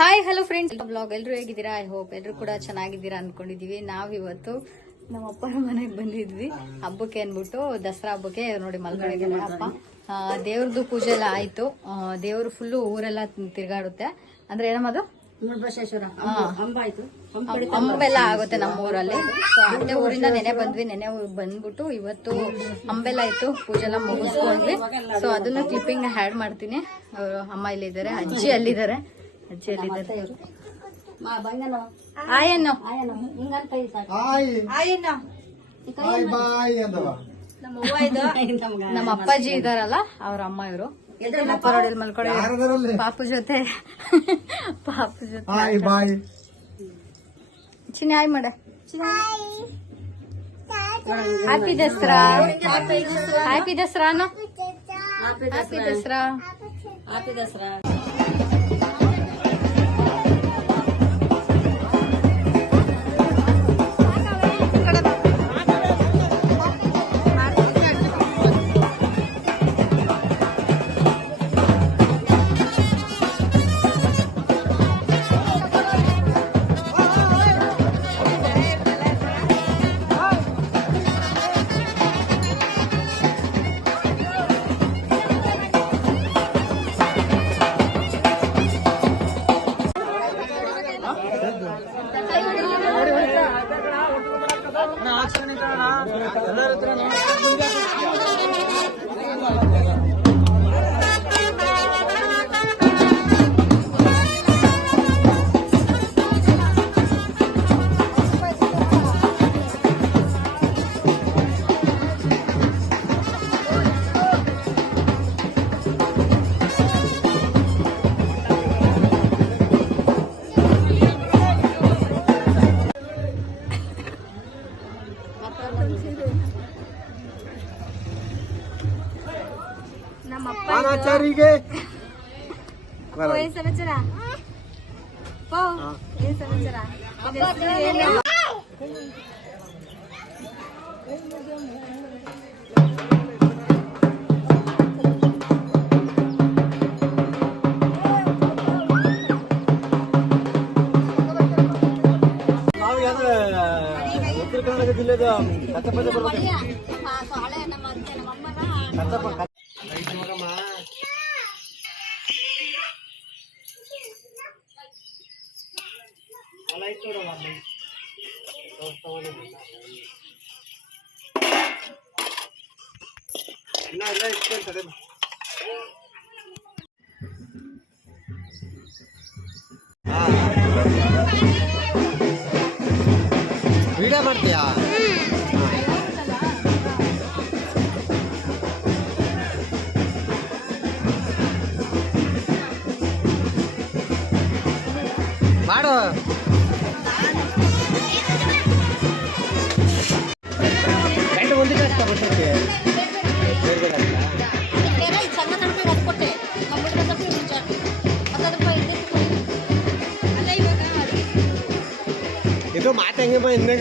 Hi hello friends, blog ಎಲ್ಲರೂ ಹೇಗಿದ್ದೀರಾ? I hope ಎಲ್ಲರೂ ಕೂಡ ಚೆನ್ನಾಗಿದ್ದೀರಾ ಅನ್ಕೊಂಡಿದೀವಿ. ನಾವಿವತ್ತು ನಮ್ಮ ಅಪ್ಪನ ಮನೆಗೆ ಬಂದಿದ್ವಿ ಹಬ್ಬಕ್ಕೆ ಅನ್ಬಿಟ್ಟು, ದಸರಾ ಹಬ್ಬಕ್ಕೆ. ನೋಡಿ ಮಲ್ಗಳಿಗೆ ಅಪ್ಪ ದೇವ್ರದ್ದು ಪೂಜೆ ಎಲ್ಲ ಆಯ್ತು. ದೇವ್ರು ಫುಲ್ಲು ಊರೆಲ್ಲ ತಿರ್ಗಾಡುತ್ತೆ. ಅಂದ್ರೆ ಏನಮ್ಮದು ಅಂಬೆಲ್ಲ ಆಗುತ್ತೆ ನಮ್ಮ ಊರಲ್ಲಿ. ಸೊ ಅದೇ ಊರಿಂದ ನೆನೆ ಬಂದ್ವಿ. ನೆನೆ ಬಂದ್ಬಿಟ್ಟು ಇವತ್ತು ಅಂಬೆಲ್ಲ ಇತ್ತು, ಪೂಜೆ ಎಲ್ಲ ಮುಗಿಸ್ಕೊಂಡ್ವಿ. ಸೊ ಅದನ್ನ ಕ್ಲಿಪ್ಪಿಂಗ್ ಹ್ಯಾಡ್ ಮಾಡ್ತೀನಿ. ಅವರು ಅಮ್ಮ ಇಲ್ಲಿದ್ದಾರೆ, ಅಜ್ಜಿ ಅಲ್ಲಿದ್ದಾರೆ. ಅಜ್ಜಿ ಅಲ್ಲಿದ್ದಾರೆ. ಆಯನ್ನು ನಮ್ಮ ಅಪ್ಪಾಜಿ ಇದಾರಲ್ಲ, ಅವ್ರ ಅಮ್ಮ ಇವರು. ಅಪ್ಪ ನೋಡಿ ಮಲ್ಕೊಳ್ಳಿ ಪಾಪು ಜೊತೆ. ಪಾಪು ಜೊತೆ ಚಿನ್ನ ಹಾಯ್ ಮಾಡ. ಹ್ಯಾಪಿ ದಸರಾ. ಹ್ಯಾಪಿ ದಸರಾನು. ಹ್ಯಾಪಿ ದಸರಾ. ಹ್ಯಾಪಿ ದಸರಾ. ಏನ್ ಸಮಾಚಾರ? ಏನ್ ಸಮಾಚಾರ? ಉತ್ತರ ಕನ್ನಡ ಜಿಲ್ಲೆದ ವಿಡಿಯೋ ಮಾಡ್ತೀಯಾ? ಮಾಡು. ಇದು ಮಾತು ಹೆಂಗೆ ಹಿಂದೆ